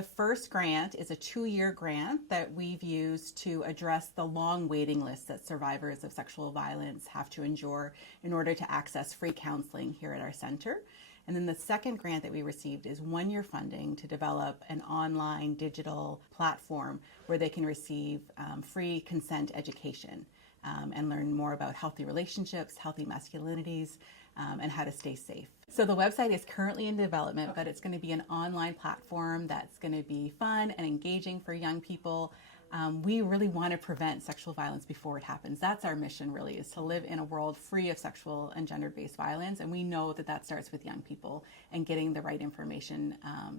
The first grant is a 2-year grant that we've used to address the long waiting lists that survivors of sexual violence have to endure in order to access free counseling here at our center. And then the second grant that we received is 1-year funding to develop an online digital platform where they can receive free consent education and learn more about healthy relationships, healthy masculinities, and how to stay safe. So the website is currently in development, but it's going to be an online platform that's going to be fun and engaging for young people. We really want to prevent sexual violence before it happens. That's our mission, really, is to live in a world free of sexual and gender-based violence. And we know that that starts with young people and getting the right information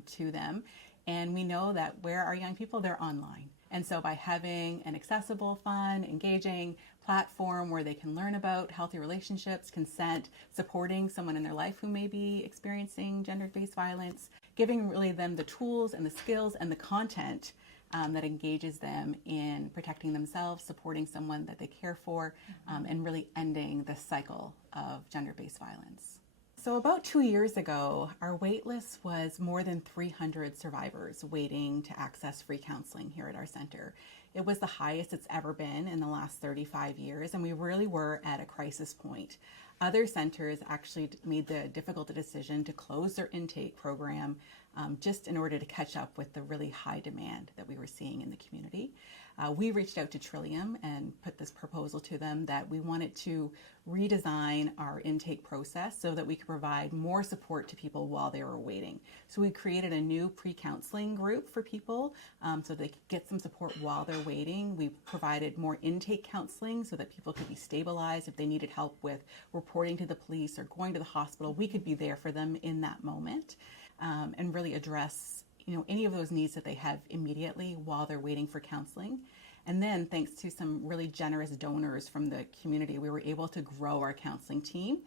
to them. And we know that where are young people? They're online. And so by having an accessible, fun, engaging platform where they can learn about healthy relationships, consent, supporting someone in their life who may be experiencing gender-based violence, giving really them the tools and the skills and the content that engages them in protecting themselves, supporting someone that they care for, and really ending the cycle of gender-based violence. So about 2 years ago, our wait list was more than 300 survivors waiting to access free counseling here at our center. It was the highest it's ever been in the last 35 years, and we really were at a crisis point. Other centers actually made the difficult decision to close their intake program just in order to catch up with the really high demand that we were seeing in the community. We reached out to Trillium and put this proposal to them that we wanted to redesign our intake process so that we could provide more support to people while they were waiting. So we created a new pre-counseling group for people so they could get some support while they're waiting. We provided more intake counseling so that people could be stabilized. If they needed help with reporting to the police or going to the hospital, we could be there for them in that moment and really address any of those needs that they have immediately while they're waiting for counseling. And then thanks to some really generous donors from the community, we were able to grow our counseling team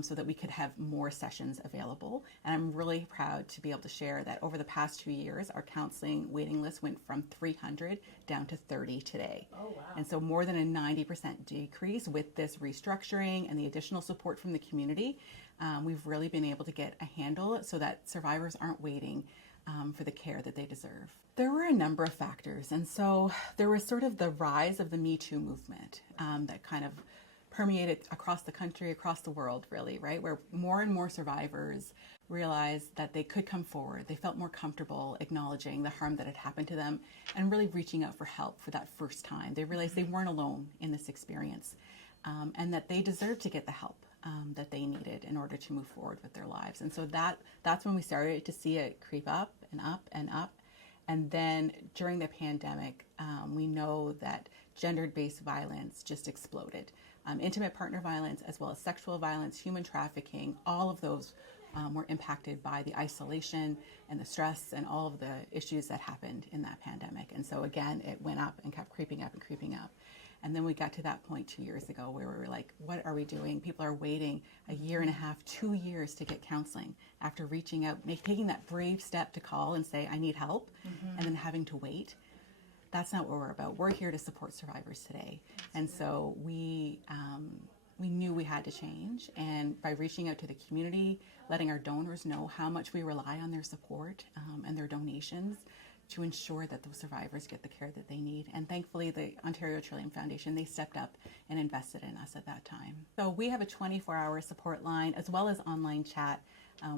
so that we could have more sessions available. And I'm really proud to be able to share that over the past 2 years, our counseling waiting list went from 300 down to 30 today. Oh, wow. And so more than a 90% decrease with this restructuring and the additional support from the community. We've really been able to get a handle so that survivors aren't waiting for the care that they deserve. There were a number of factors, and so there was sort of the rise of the Me Too movement that kind of permeated across the country, across the world, really, right? Where more and more survivors realized that they could come forward. They felt more comfortable acknowledging the harm that had happened to them and really reaching out for help for that first time. They realized they weren't alone in this experience and that they deserved to get the help that they needed in order to move forward with their lives. And so that's when we started to see it creep up and up and up. And then during the pandemic, we know that gender-based violence just exploded. Intimate partner violence, as well as sexual violence, human trafficking, all of those were impacted by the isolation and the stress and all of the issues that happened in that pandemic. And so again, it went up and kept creeping up and creeping up. And then we got to that point 2 years ago where we were like, what are we doing? People are waiting a year and a half, 2 years to get counseling after reaching out, taking that brave step to call and say, I need help, and then having to wait. That's not what we're about. We're here to support survivors today. And so we knew we had to change. And by reaching out to the community, letting our donors know how much we rely on their support and their donations, to ensure that those survivors get the care that they need. And thankfully, the Ontario Trillium Foundation, they stepped up and invested in us at that time. So we have a 24-hour support line as well as online chat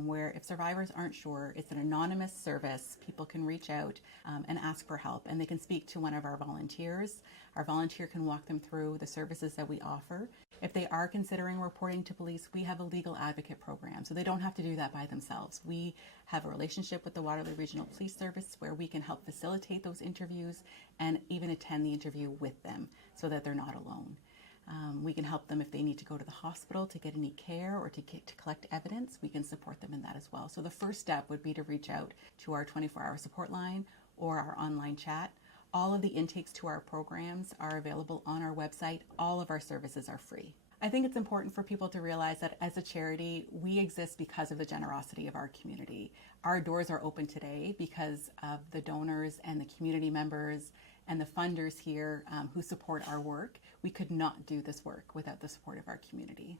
where if survivors aren't sure, it's an anonymous service. People can reach out and ask for help, and they can speak to one of our volunteers. Our volunteer can walk them through the services that we offer. If they are considering reporting to police, we have a legal advocate program, so they don't have to do that by themselves. We have a relationship with the Waterloo Regional Police Service where we can help facilitate those interviews and even attend the interview with them so that they're not alone. We can help them if they need to go to the hospital to get any care or to collect evidence. We can support them in that as well. So the first step would be to reach out to our 24-hour support line or our online chat. All of the intakes to our programs are available on our website. All of our services are free. I think it's important for people to realize that as a charity, we exist because of the generosity of our community. Our doors are open today because of the donors and the community members and the funders here who support our work. We could not do this work without the support of our community.